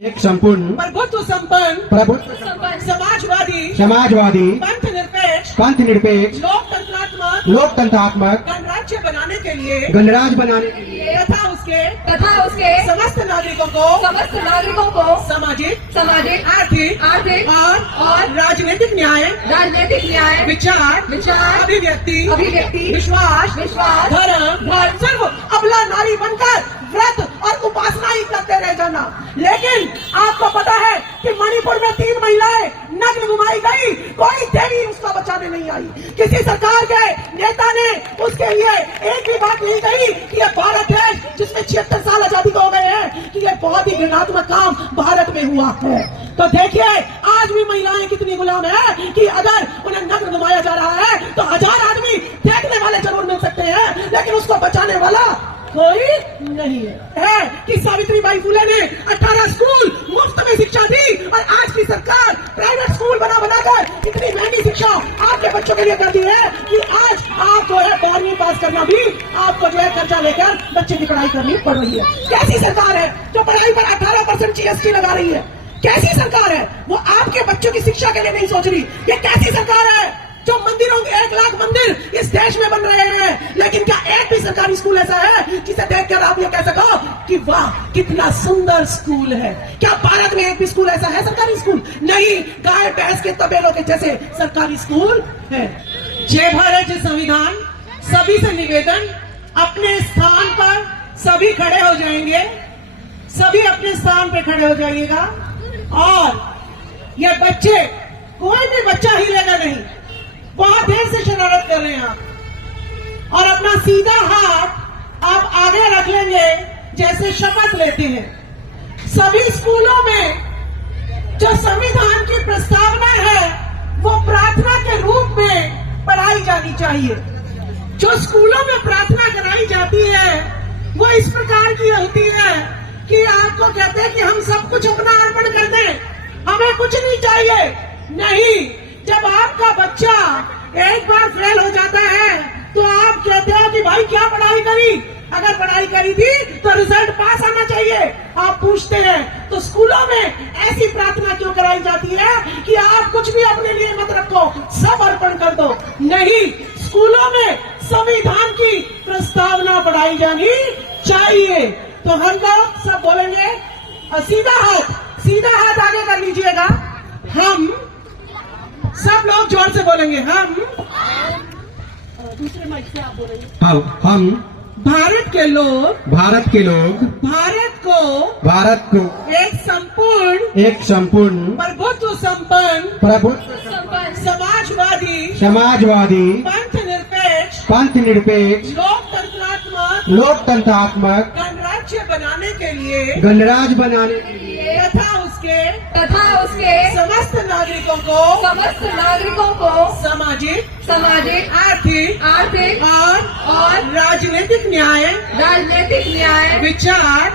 एक संपूर्ण प्रभुत्व संपन्न प्रभुत्व समाजवादी पंथ पंथ निरपेक्ष लोकतंत्रात्मक लोकतंत्रात्मक गणराज्य बनाने के लिए गणराज्य बनाने के लिए तथा उसके समस्त नागरिकों को सामाजिक आर्थिक और राजनीतिक न्याय विचार अभिव्यक्ति विश्वास धर्म सिर्फ अबला नारी बनकर व्रत और उपासना ही करते रह जाना। लेकिन आपको पता है कि मणिपुर में 3 महिलाएं नग्न घुमाई गई, कोई देवी उसको बचाने नहीं आई। किसी सरकार के नेता ने उसके लिए एक भी बात नहीं कही कि यह भारत देश जिसमें 76 साल आजादी को हो गए हैं कि यह बहुत ही घृणात्मक काम भारत में हुआ है। तो देखिए आज भी महिलाएं कितनी गुलाम है कि अगर उन्हें नग्न घुमाया जा रहा है तो 1000 आदमी देखने वाले जरूर मिल सकते हैं, लेकिन उसको बचाने वाला कोई नहीं है कि सावित्रीबाई फुले ने 18 स्कूल मुफ्त में शिक्षा दी और आज की सरकार प्राइवेट स्कूल बनाकर इतनी महंगी शिक्षा आपके बच्चों के लिए कर दी है कि आज आपको 12वीं पास करना भी आपको जो है कर्जा लेकर बच्चे की पढ़ाई करनी पड़ रही है। कैसी सरकार है जो पढ़ाई पर 18% GST लगा रही है? कैसी सरकार है वो आपके बच्चों की शिक्षा के लिए नहीं सोच रही? ये कैसी सरकार है जो मंदिरों के 1 लाख मंदिर इस देश में बन रहे हैं, लेकिन क्या एक भी सरकारी स्कूल ऐसा है जिसे देखकर आप ये कह सको कि वाह कितना सुंदर स्कूल है? क्या भारत में एक भी स्कूल ऐसा है सरकारी स्कूल? नहीं, गाय भैंस के तबेलों के जैसे सरकारी स्कूल है। जय भारत जय संविधान। सभी से निवेदन, अपने स्थान पर सभी खड़े हो जाएंगे, सभी अपने स्थान पर खड़े हो जाइएगा और ये बच्चे, कोई भी बच्चा हिलेगा नहीं। बहुत देर से शरारत कर रहे हैं आप और अपना सीधा हाथ आप आगे रख लेंगे जैसे शपथ लेते हैं। सभी स्कूलों में जो संविधान की प्रस्तावना है वो प्रार्थना के रूप में पढ़ाई जानी चाहिए। जो स्कूलों में प्रार्थना कराई जाती है वो इस प्रकार की होती है कि आपको कहते हैं कि हम सब कुछ अपना अर्पण कर दें, हमें कुछ नहीं चाहिए। नहीं, जब आपका बच्चा एक बार फेल हो जाता है तो आप कहते हो कि भाई क्या पढ़ाई करी? अगर पढ़ाई करी थी तो रिजल्ट पास आना चाहिए, आप पूछते हैं। तो स्कूलों में ऐसी प्रार्थना क्यों कराई जाती है कि आप कुछ भी अपने लिए मत रखो, सब अर्पण कर दो? नहीं, स्कूलों में संविधान की प्रस्तावना पढ़ाई जानी चाहिए। तो हम लोग सब बोलेंगे और सीधा हाथ आगे कर लीजिएगा। हम सब लोग जोर से बोलेंगे। हम दूसरे माइक से आप बोलेंगे। हम भारत के लोग भारत को एक संपूर्ण प्रभुत्व संपन्न समाजवादी पंथ निरपेक्ष लोकतंत्रात्मक गणराज्य बनाने के लिए तथा उसके समस्त नागरिकों को सामाजिक आर्थिक और राजनीतिक न्याय विचार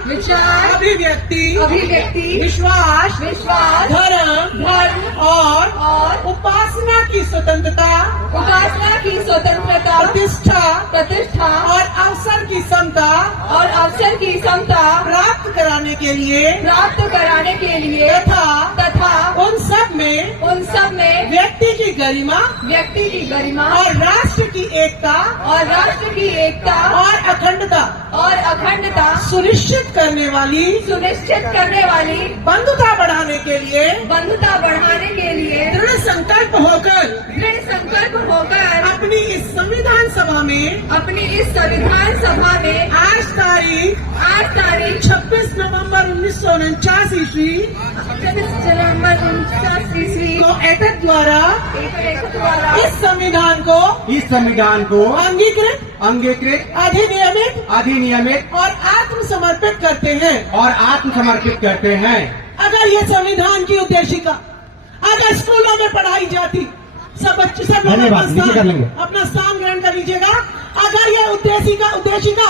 अभिव्यक्ति विश्वास धर्म और उपासना की स्वतंत्रता प्रतिष्ठा और अवसर की समता प्राप्त कराने के लिए तथा उन सब में व्यक्ति की गरिमा और राष्ट्र की एकता और अखंडता सुनिश्चित करने वाली बंधुता बढ़ाने के लिए दृढ़ संकल्प होकर अपनी इस संविधान सभा में आज तारीख 26 नवंबर 1949 ईस्वी को एटक द्वारा इस संविधान को अंगीकृत अधिनियमित और आत्मसमर्पित करते हैं। अगर ये संविधान की उद्देशिका अगर स्कूलों में पढ़ाई जाती, सब लोग अपना स्थान ग्रहण कर लीजिएगा। अगर ये उद्देशिका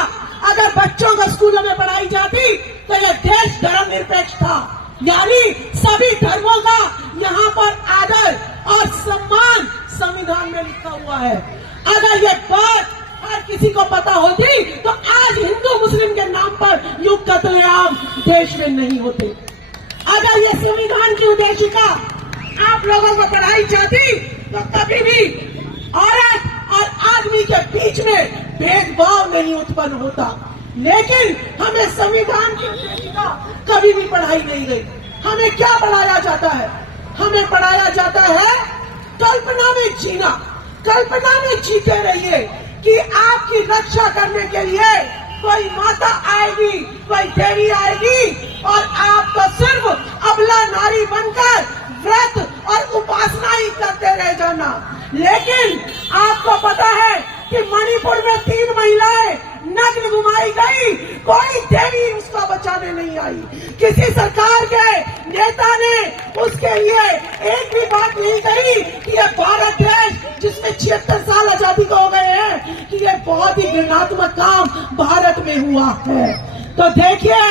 अगर बच्चों को स्कूलों में पढ़ाई जाती तो यह देश धर्म निरपेक्ष था, यानी सभी धर्मों का यहाँ पर आदर और सम्मान संविधान में लिखा हुआ है। अगर ये बात हर किसी को पता होती तो आज हिंदू मुस्लिम के नाम पर यूं कत्लेआम देश में नहीं होते। संविधान की उद्देशिका आप लोगों को पढ़ाई जाती तो कभी भी औरत और आदमी के बीच में भेदभाव नहीं उत्पन्न होता। लेकिन हमें संविधान की उद्देशिका कभी भी पढ़ाई नहीं गई। हमें क्या पढ़ाया जाता है? हमें पढ़ाया जाता है कल्पना में जीना। कल्पना में जीते रहिए कि आपकी रक्षा करने के लिए कोई माता आएगी, कोई देवी आएगी और आपको सिर्फ अबला नारी बनकर व्रत और उपासना ही करते रह जाना। लेकिन आपको पता है कि मणिपुर में 3 महिलाएं नग्न घुमाई गई, कोई देवी उसको बचाने नहीं आई। किसी सरकार के नेता ने उसके लिए एक भी बात नहीं कही कि ये भारत देश जिसमें 76 साल आजादी को हो गए हैं कि ये बहुत ही घृणात्मक काम भारत में हुआ है। तो देखिए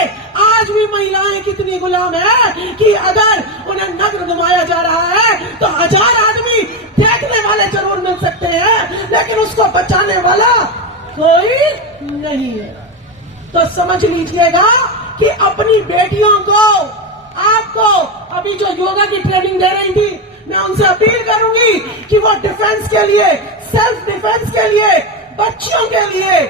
आज भी महिलाएं कितनी गुलाम है कि अगर उन्हें नग्न घुमाया जा रहा है तो 1000 आदमी देखने वाले जरूर मिल सकते हैं, लेकिन उसको बचाने वाला कोई नहीं है। तो समझ लीजिएगा कि अपनी बेटियों को, आपको अभी जो योगा की ट्रेनिंग दे रही थी, मैं उनसे अपील करूंगी कि वो डिफेंस के लिए, सेल्फ डिफेंस के लिए, बच्चियों के लिए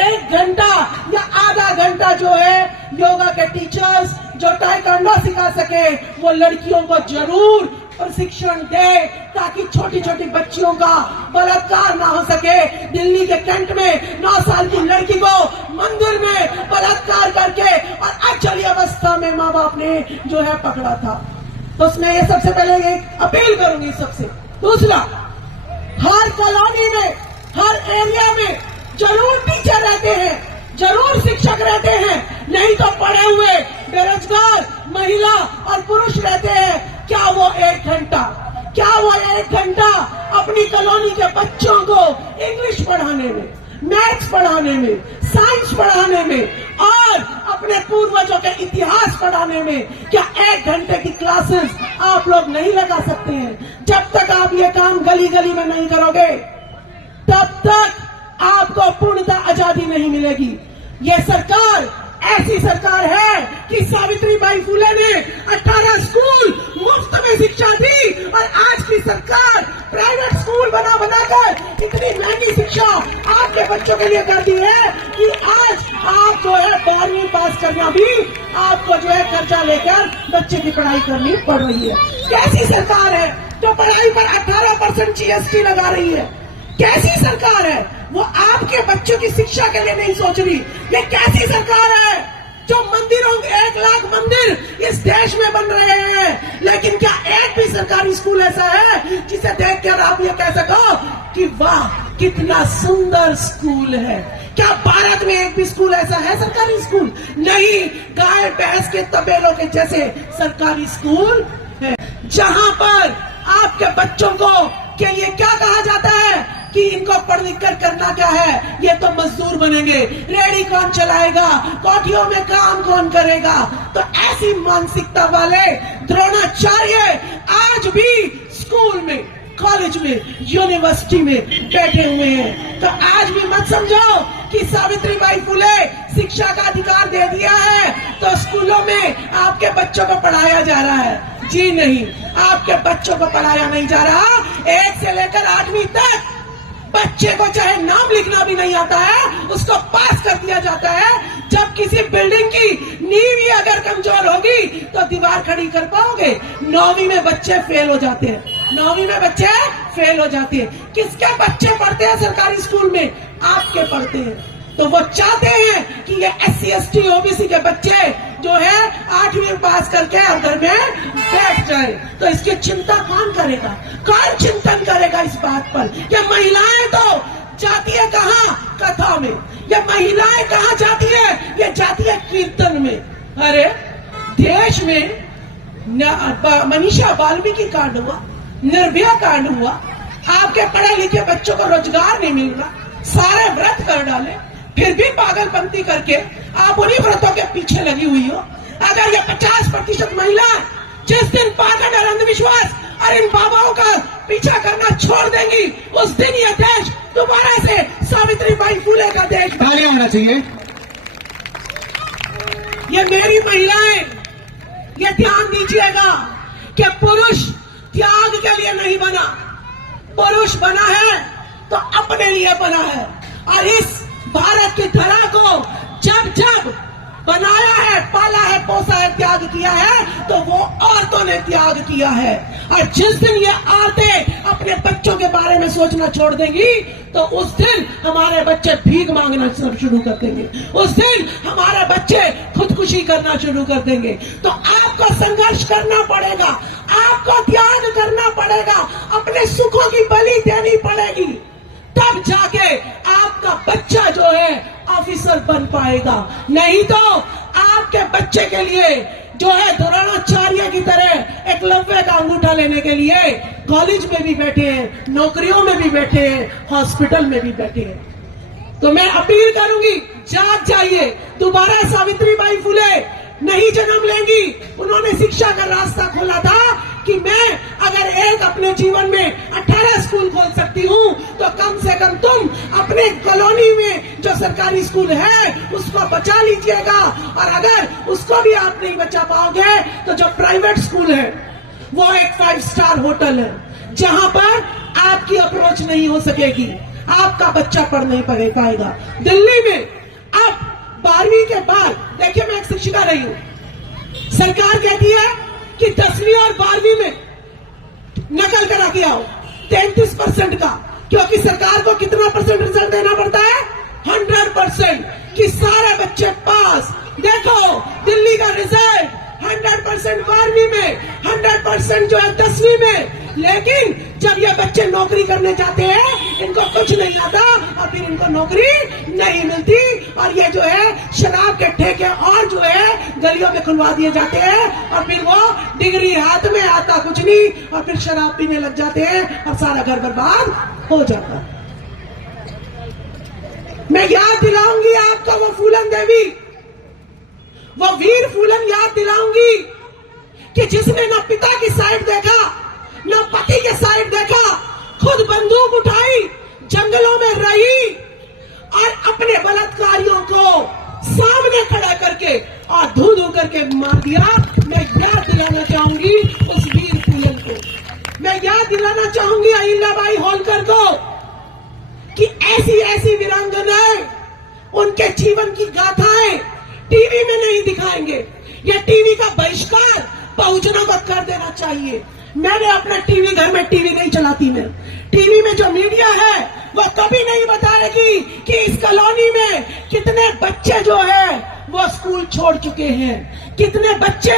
1 घंटा या आधा घंटा जो है योगा के टीचर्स जो ताइक्वांडो सिखा सके वो लड़कियों को जरूर प्रशिक्षण दे, ताकि छोटी छोटी बच्चियों का बलात्कार ना हो सके। दिल्ली के कैंट में 9 साल की लड़की को मंदिर में बलात्कार करके और अचली अवस्था में माँ बाप ने जो है पकड़ा था। तो उसमें ये सबसे पहले एक अपील करूंगी सबसे। दूसरा, हर कॉलोनी में, हर एरिया में जरूर टीचर रहते हैं, जरूर शिक्षक रहते हैं, नहीं तो पढ़े हुए बेरोजगार महिला और पुरुष रहते हैं। क्या वो 1 घंटा अपनी कॉलोनी के बच्चों को इंग्लिश पढ़ाने में, मैथ्स पढ़ाने में, साइंस पढ़ाने में और अपने पूर्वजों के इतिहास पढ़ाने में, क्या 1 घंटे की क्लासेस आप लोग नहीं लगा सकते हैं? जब तक आप ये काम गली गली में नहीं करोगे तब तक आपको पूर्णतः आजादी नहीं मिलेगी। ये सरकार ऐसी सरकार है कि सावित्रीबाई फुले ने 18 स्कूल मुफ्त में शिक्षा दी और आज की सरकार प्राइवेट स्कूल बनाकर इतनी महंगी शिक्षा आपके बच्चों के लिए कर दी है कि आज आप जो है 12वीं पास करना भी आपको जो है कर्जा लेकर बच्चे की पढ़ाई करनी पड़ रही है। कैसी सरकार है जो पढ़ाई पर 18% GST लगा रही है? कैसी सरकार है वो आपके बच्चों की शिक्षा के लिए नहीं सोच रही? ये कैसी सरकार है जो मंदिरों, 1 लाख मंदिर इस देश में बन रहे हैं, लेकिन क्या एक भी सरकारी स्कूल ऐसा है जिसे देखकर आप ये कह सको कि वाह कितना सुंदर स्कूल है? क्या भारत में एक भी स्कूल ऐसा है सरकारी स्कूल? नहीं, गाय भैंस के तबेलों के जैसे सरकारी स्कूल है, जहां पर आपके बच्चों को के लिए क्या कहा जाता है कि इनको पढ़ लिख कर करना क्या है? ये तो मजदूर बनेंगे, रेहड़ी कौन चलाएगा, कोठियों में काम कौन करेगा? तो ऐसी मानसिकता वाले द्रोणाचार्य आज भी स्कूल में, कॉलेज में, यूनिवर्सिटी में बैठे हुए हैं। तो आज भी मत समझो कि सावित्रीबाई फुले शिक्षा का अधिकार दे दिया है तो स्कूलों में आपके बच्चों को पढ़ाया जा रहा है। जी नहीं, आपके बच्चों को पढ़ाया नहीं जा रहा। 1 से लेकर 8वीं तक बच्चे को चाहे नाम लिखना भी नहीं आता है, उसको पास कर दिया जाता है। जब किसी बिल्डिंग की नींव ही अगर कमजोर होगी तो दीवार खड़ी कर पाओगे? 9वीं में बच्चे फेल हो जाते हैं, 9वीं में बच्चे फेल हो जाते हैं। किसके बच्चे पढ़ते हैं सरकारी स्कूल में? आपके पढ़ते हैं। तो वो चाहते हैं कि ये SC ST OBC के बच्चे जो है 8वीं पास करके और घर में बैठ जाए। तो इसकी चिंता कौन करेगा? कौन चिंतन करेगा इस बात पर? ये महिलाएं तो जाती है कहाँ? कथा में। ये महिलाएं कहाँ जाती है? ये जाती है कीर्तन में। अरे देश में मनीषा वाल्मीकि कांड हुआ, निर्भया कांड हुआ, आपके पढ़े लिखे बच्चों को रोजगार नहीं मिल रहा, सारे व्रत कर डाले, फिर भी पागलपंती करके आप उन्हीं व्रतों के पीछे लगी हुई हो। अगर ये 50% महिला जिस दिन पागल और अंधविश्वास और इन बाबाओं का पीछा करना छोड़ देंगी, उस दिन ये देश दोबारा से सावित्रीबाई फुले का देश तालियां होना चाहिए। ये मेरी महिलाएं ये ध्यान दीजिएगा कि पुरुष त्याग के लिए नहीं बना, पुरुष बना है तो अपने लिए बना है। और इस भारत की धरा को जब जब बनाया है, पाला है, पोसा है, त्याग किया है, तो वो औरतों ने त्याग किया है। और जिस दिन ये औरतें अपने बच्चों के बारे में सोचना छोड़ देंगी, तो उस दिन हमारे बच्चे भीख मांगना शुरू कर देंगे, उस दिन हमारे बच्चे खुदकुशी करना शुरू कर देंगे। तो आपको संघर्ष करना पड़ेगा, आपको त्याग करना पड़ेगा, अपने सुखों की बलि देनी पड़ेगी, तब जाके आपका बच्चा जो है ऑफिसर बन पाएगा। नहीं तो आपके बच्चे के लिए जो है द्रोणाचार्य की तरह एकलव्य का अंगूठा लेने के लिए कॉलेज में भी बैठे हैं, नौकरियों में भी बैठे हैं, हॉस्पिटल में भी बैठे हैं। तो मैं अपील करूंगी, जाग जाइए। दोबारा सावित्रीबाई फुले नहीं जन्म लेंगी। उन्होंने शिक्षा का रास्ता खोला था कि मैं अगर एक अपने जीवन में 18 स्कूल खोल सकती हूँ, तो कम से कम तुम अपने कॉलोनी में जो सरकारी स्कूल है उसको बचा लीजिएगा। और अगर उसको भी आप नहीं बचा पाओगे, तो जो प्राइवेट स्कूल है वो एक 5 स्टार होटल है, जहां पर आपकी अप्रोच नहीं हो सकेगी, आपका बच्चा पढ़ नहीं पाएगा। दिल्ली में अब 12वीं के बाद, देखिए मैं एक शिक्षिका रही हूं, सरकार कहती है कि 10वीं और 12वीं में नकल करा के आओ 33% का, क्योंकि सरकार को कितना परसेंट रिजल्ट देना पड़ता है? 100%, कि सारे बच्चे पास। देखो दिल्ली का रिजल्ट 100% 12वीं में, 100% जो है 10वीं में। लेकिन जब ये बच्चे नौकरी करने जाते हैं, इनको कुछ नहीं आता और फिर इनको नौकरी नहीं मिलती, और ये जो है शराब के ठेके और जो है गलियों में खुलवा दिए जाते हैं, और फिर वो डिग्री हाथ में आता कुछ नहीं, और फिर शराब पीने लग जाते हैं और सारा घर बर्बाद हो जाता है। मैं याद दिलाऊंगी आपको वो फूलन देवी, वो वीर फूलन याद दिलाऊंगी कि जिसने ना पिता की साइड देखा, ना पति के साइड देखा, खुद बंदूक उठाई, जंगलों में रही और अपने बलात्कारियों को सामने खड़ा करके और धू धू करके मार दिया। मैं याद दिलाना चाहूंगी उस वीर फूलन को, मैं याद दिलाना चाहूंगी अहिल्याबाई होलकर को, कि ऐसी ऐसी वीरांगनाएं, उनके जीवन की गाथाएं टीवी में नहीं दिखाएंगे। या टीवी का बहिष्कार बहुजनों को कर देना चाहिए। मैंने अपने टीवी, घर में टीवी नहीं चलाती मैं, टीवी में जो मीडिया है वो कभी नहीं बताएगी कि इस कॉलोनी में कितने बच्चे जो है वो स्कूल छोड़ चुके हैं, कितने बच्चे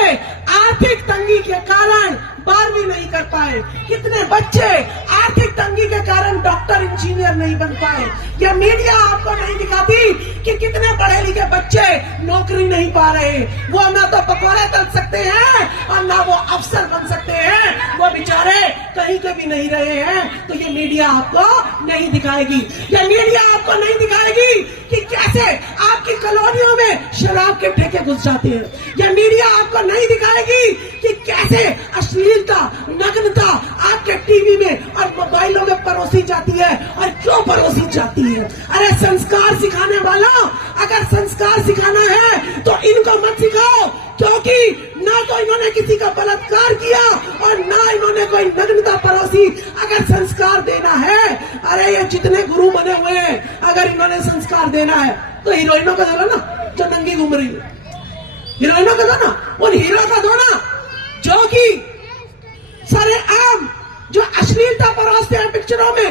आर्थिक तंगी के कारण 12वीं नहीं कर पाए, कितने बच्चे आर्थिक तंगी के कारण डॉक्टर इंजीनियर नहीं बन पाए। यह मीडिया आपको नहीं दिखाती कि कितने पढ़े लिखे बच्चे नौकरी नहीं पा रहे, वो ना तो पकौड़े तल सकते हैं और ना वो अफसर बन सकते हैं, वो बेचारे कहीं के भी नहीं रहे हैं। तो ये मीडिया आपको नहीं दिखाएगी, ये मीडिया आपको नहीं दिखाएगी कि कैसे आपकी कॉलोनियों में शराब के ठेके घुस जाते हैं, ये मीडिया आपको नहीं दिखाएगी कि कैसे अश्लीलता, नग्नता आपके टीवी में और मोबाइलों में परोसी जाती है, और क्यों परोसी जाती है। अरे संस्कार सिखाने वाला, अगर संस्कार सिखाना है तो इनको मत सिखाओ, क्योंकि ना तो इन्होंने किसी का बलात्कार किया और ना इन्होंने कोई नग्नता परोसी। अगर संस्कार देना है, अरे ये जितने गुरु बने हुए हैं, अगर इन्होंने संस्कार देना है तो हीरोइनों का दो ना, जो नंगी घूम रही है, हीरोइनों का दो ना, उन हीरो का दो ना जो कि सरेआम जो अश्लीलता परोसते हैं पिक्चरों में।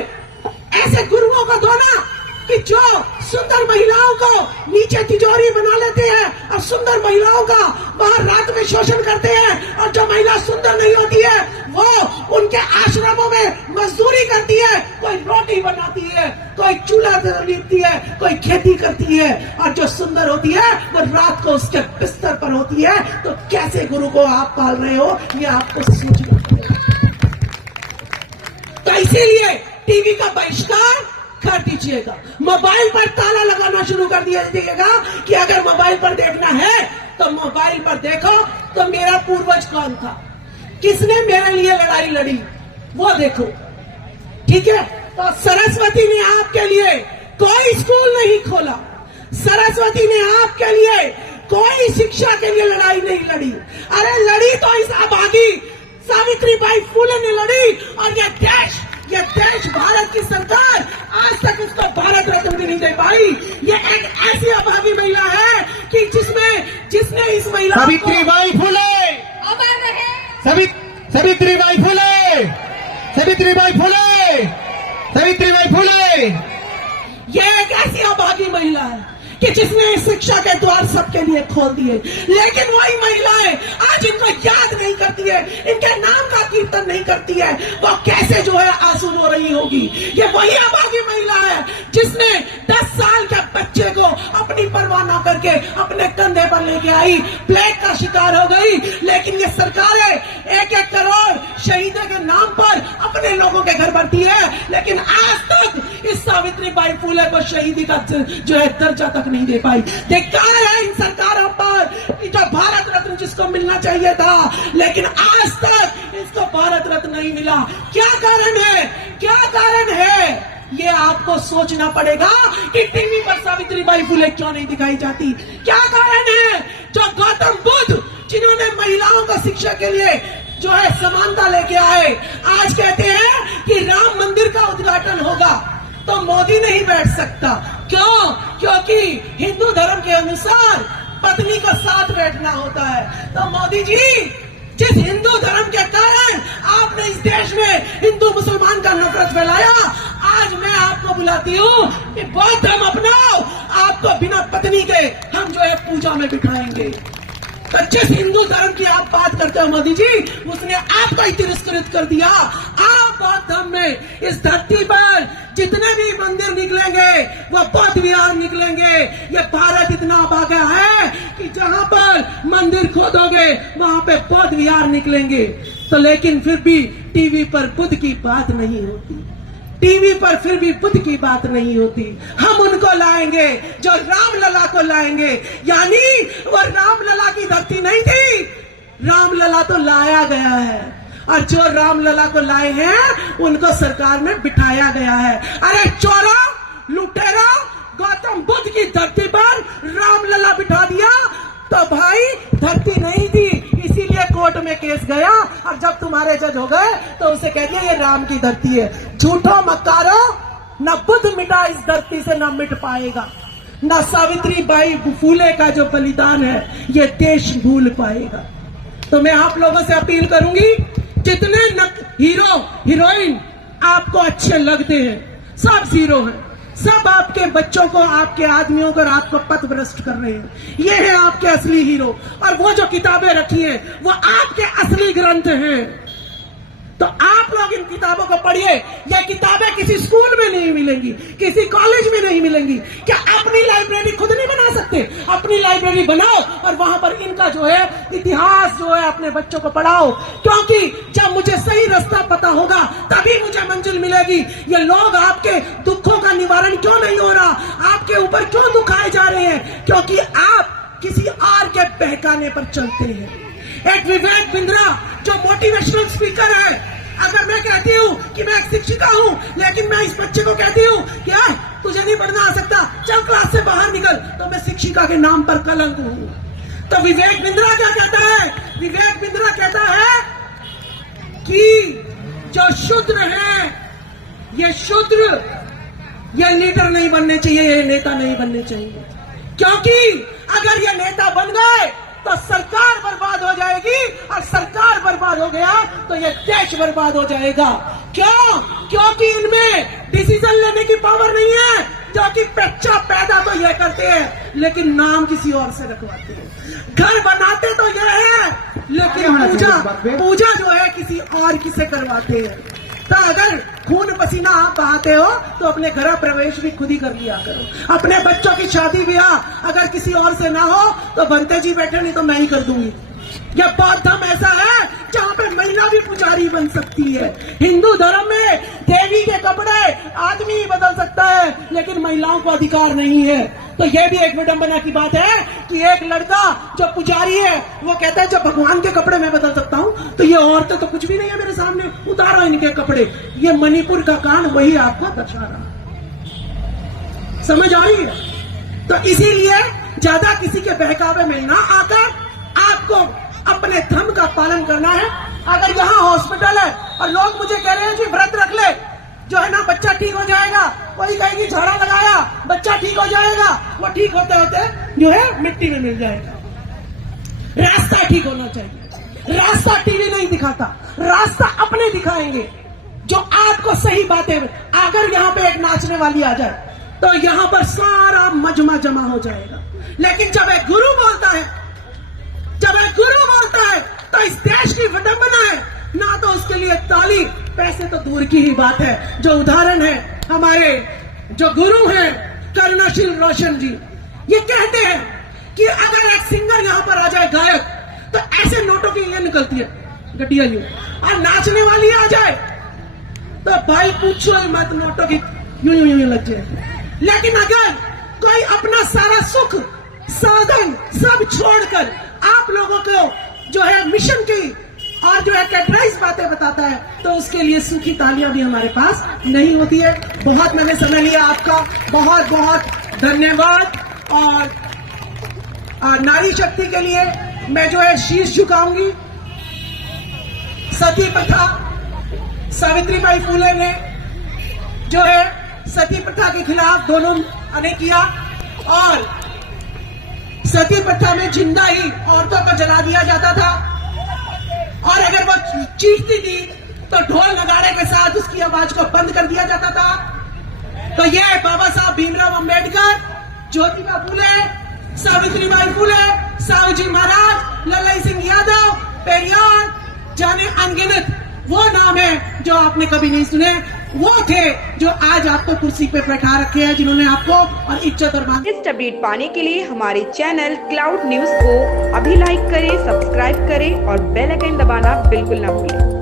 ऐसे गुरुओं को दो ना कि जो सुंदर महिलाओं को नीचे तिजोरी बना लेते हैं और सुंदर महिलाओं का बाहर रात में शोषण करते हैं, और जो महिला सुंदर नहीं होती है वो उनके आश्रमों में मजदूरी करती है, कोई रोटी बनाती है, कोई चूल्हा लीपती है, कोई खेती करती है, और जो सुंदर होती है वो रात को उसके बिस्तर पर होती है। तो कैसे गुरु को आप पाल रहे हो, ये आपको सोचना पड़ेगा। तो इसीलिए टीवी का बहिष्कार कर दीजिएगा, मोबाइल पर ताला लगाना शुरू कर दीजिएगा कि अगर मोबाइल पर देखना है तो मोबाइल पर देखो। तो मेरा पूर्वज कौन था, किसने मेरे लिए लड़ाई लड़ी, वो देखो, ठीक है। तो सरस्वती ने आपके लिए कोई स्कूल नहीं खोला, सरस्वती ने आपके लिए कोई शिक्षा के लिए लड़ाई नहीं लड़ी। अरे लड़ी तो इस अभागी सावित्रीबाई फुले ने लड़ी, और ये देश भारत की सरकार आज तक उसको भारत रत्न भी नहीं दे पाई। ये एक ऐसी अभागी महिला है कि जिसने इस महिला सावित्रीबाई फुले, अमर रहे। सावित्रीबाई फुले, सावित्रीबाई फुले, सावित्रीबाई फुले। ये एक ऐसी अभागी महिला है कि जिसने शिक्षा के द्वार सबके लिए खोल दिए, लेकिन वही महिलाएं आज इनको याद नहीं करती है, इनके नाम का कीर्तन नहीं करती है, वो कैसे जो है आंसू रो रही होगी। ये वही अभागी महिला है जिसने 10 साल के बच्चे को अपनी परवाह न करके अपने कंधे पर लेके आई, प्लेग का शिकार हो गई। लेकिन ये सरकारें 1-1 करोड़ शहीदों के नाम पर अपने लोगों के घर भरती है, लेकिन आज तक इस सावित्रीबाई फुले को शहीदी का जो है दर्जा तक नहीं दे पाई। धिक्कार है इन सरकारों पर कि जो भारत रत्न जिसको मिलना चाहिए था, लेकिन आज तक इसको भारत रत्न नहीं मिला। क्या कारण है? क्या कारण है? ये आपको सोचना पड़ेगा कि टीवी पर सावित्रीबाई फुले क्यों नहीं दिखाई जाती। क्या कारण है? जो गौतम बुद्ध जिन्होंने महिलाओं को शिक्षा के लिए जो है समानता लेके आए, आज कहते हैं कि राम मंदिर का उद्घाटन होगा तो मोदी नहीं बैठ सकता। क्यों? क्योंकि हिंदू धर्म के अनुसार पत्नी को साथ बैठना होता है। तो मोदी जी, जिस हिंदू धर्म के कारण आपने इस देश में हिंदू मुसलमान का नफरत फैलाया, आज मैं आपको बुलाती हूँ कि बौद्ध धर्म अपनाओ, आपको बिना पत्नी के हम जो है पूजा में बिठाएंगे। तो जिस हिंदू धर्म की आप बात करते हो मोदी जी, उसने आपको ही तिरस्कृत कर दिया। आप बौद्ध धर्म में इस धरती पर जितने भी मंदिर निकलेंगे वो बौद्ध विहार निकलेंगे। ये भारत इतना अभागा है कि जहां पर मंदिर खोदोगे वहां पे बौद्ध विहार निकलेंगे। तो लेकिन फिर भी टीवी पर बुद्ध की बात नहीं होती, टीवी पर फिर भी बुद्ध की बात नहीं होती। हम उनको लाएंगे जो रामलला को लाएंगे, यानी वो रामलला की धरती नहीं थी, रामलला तो लाया गया है, और जो रामलला को लाए हैं उनको सरकार में बिठाया गया है। अरे चोरा लुटेरा, गौतम बुद्ध की धरती पर रामलला बिठा दिया तो भाई धरती नहीं थी, इसीलिए कोर्ट में केस गया, और जब तुम्हारे जज हो गए तो उसे कह दिया ये राम की धरती है। झूठो मकारो, न बुद्ध मिटा इस धरती से न मिट पाएगा, न सावित्रीबाई फुले का जो बलिदान है ये देश भूल पाएगा। तो मैं आप लोगों से अपील करूंगी, जितने हीरो हीरोइन आपको अच्छे लगते हैं, सब जीरो हैं, सब आपके बच्चों को, आपके आदमियों को और आपको पथभ्रष्ट कर रहे हैं। ये है आपके असली हीरो, और वो जो किताबें रखी हैं वो आपके असली ग्रंथ हैं। तो आप लोग इन किताबों को पढ़िए। ये किताबें किसी स्कूल में नहीं मिलेंगी, किसी कॉलेज में नहीं मिलेंगी। क्या अपनी लाइब्रेरी खुद नहीं बना सकते? अपनी लाइब्रेरी बनाओ और वहां पर इनका जो है इतिहास जो है अपने बच्चों को पढ़ाओ, क्योंकि जब मुझे सही रास्ता पता होगा तभी मुझे मंजिल मिलेगी। ये लोग आपके दुखों का निवारण क्यों नहीं हो रहा, आपके ऊपर क्यों दुखाए जा रहे हैं? क्योंकि आप किसी और के बहकाने पर चलते हैं। एक विवेक बिंद्रा जो मोटिवेशनल स्पीकर है, अगर मैं कहती हूँ कि मैं एक शिक्षिका हूँ, लेकिन मैं इस बच्चे को कहती हूँ कि यार तुझे नहीं पढ़ना आ सकता, चल क्लास से बाहर निकल, तो मैं शिक्षिका के नाम पर कलंक हूँ। तो विवेक बिंद्रा क्या कहता है? विवेक बिंद्रा कहता है कि जो शूद्र है, ये शूद्र, ये लीडर नहीं बनने चाहिए, ये नेता नहीं बनने चाहिए, क्योंकि अगर ये नेता बन गए तो सरकार बर्बाद हो जाएगी, और सरकार बर्बाद हो गया तो ये देश बर्बाद हो जाएगा। क्यों? क्योंकि इनमें डिसीजन लेने की पावर नहीं है, जो कि बच्चा पैदा तो ये करते हैं लेकिन नाम किसी और से रखवाते हैं, घर बनाते तो ये है लेकिन पूजा जो है किसी और की से करवाते हैं। तो अगर खून पसीना आप बहाते हो तो अपने घर प्रवेश भी खुद ही कर लिया करो। अपने बच्चों की शादी ब्याह अगर किसी और से ना हो तो बनते जी बैठे, नहीं तो मैं ही कर दूंगी। यह बौद्ध धर्म ऐसा है जहाँ पे महिला भी पुजारी बन सकती है। हिंदू धर्म में देवी के कपड़े आदमी ही बदल सकता है, लेकिन महिलाओं को अधिकार नहीं है। तो यह भी एक विडंबना की बात है कि एक लड़का जो पुजारी है वो कहता है जब भगवान के कपड़े मैं बदल सकता हूँ, तो ये औरतें तो कुछ भी नहीं है मेरे सामने, उतारो इनके कपड़े। ये मणिपुर का कांड वही आपको दर्शा रहा, समझ आई है? तो इसीलिए ज्यादा किसी के बहकावे में ना आकर आपको अपने धर्म का पालन करना है। अगर यहाँ हॉस्पिटल है और लोग मुझे कह रहे हैं कि व्रत रख ले, जो है ना बच्चा ठीक हो जाएगा, कोई कहेगी झाड़ा लगाया बच्चा ठीक हो जाएगा, वो ठीक होते होते जो है मिट्टी में मिल जाएगा। रास्ता ठीक होना चाहिए। रास्ता टीवी नहीं दिखाता, रास्ता अपने दिखाएंगे जो आपको सही बातें। अगर यहाँ पे एक नाचने वाली आ जाए तो यहाँ पर सारा मजमा जमा हो जाएगा। लेकिन जब एक गुरु बोलता है, जब एक गुरु बोलता है तो इस देश की विडंबना है ना, तो उसके लिए ताली, पैसे तो दूर की ही बात है। जो उदाहरण है हमारे जो गुरु हैं करुणाशील रोशन जी, ये कहते हैं कि अगर एक सिंगर यहाँ पर आ जाए गायक, तो ऐसे नोटों की ये निकलती है गड्डिया यूं, और नाचने वाली आ जाए तो भाई पूछो ही मत, नोटों की यूं यूं यूं लग जाए। लेकिन अगर कोई अपना सारा सुख साधन सब छोड़कर आप लोगों को जो है मिशन की और जो है कैटराइज बातें बताता है, तो उसके लिए सूखी तालियां भी हमारे पास नहीं होती है। बहुत मैंने समय लिया आपका, बहुत बहुत धन्यवाद। और नारी शक्ति के लिए मैं जो है शीश झुकाऊंगी। सती प्रथा, सावित्रीबाई फुले ने जो है सती प्रथा के खिलाफ दोनों ने किया, और सती प्रथा में जिंदा ही औरतों को जला दिया जाता था, और अगर वो चीखती थी तो ढोल नगाड़े के साथ उसकी आवाज को बंद कर दिया जाता था। तो ये बाबा साहब भीमराव अंबेडकर, ज्योतिबा फुले, सावित्रीबाई फुले, साहूजी महाराज, लल्लई सिंह यादव, पेरियार, जाने अनगिनत वो नाम है जो आपने कभी नहीं सुने। वो थे जो आज आपको कुर्सी पे बैठा रखे हैं, जिन्होंने आपको और इज्जत और मान। लेटेस्ट अपडेट पाने के लिए हमारे चैनल क्लाउड न्यूज को अभी लाइक करें, सब्सक्राइब करें और बेल आइकन दबाना बिल्कुल ना भूलें।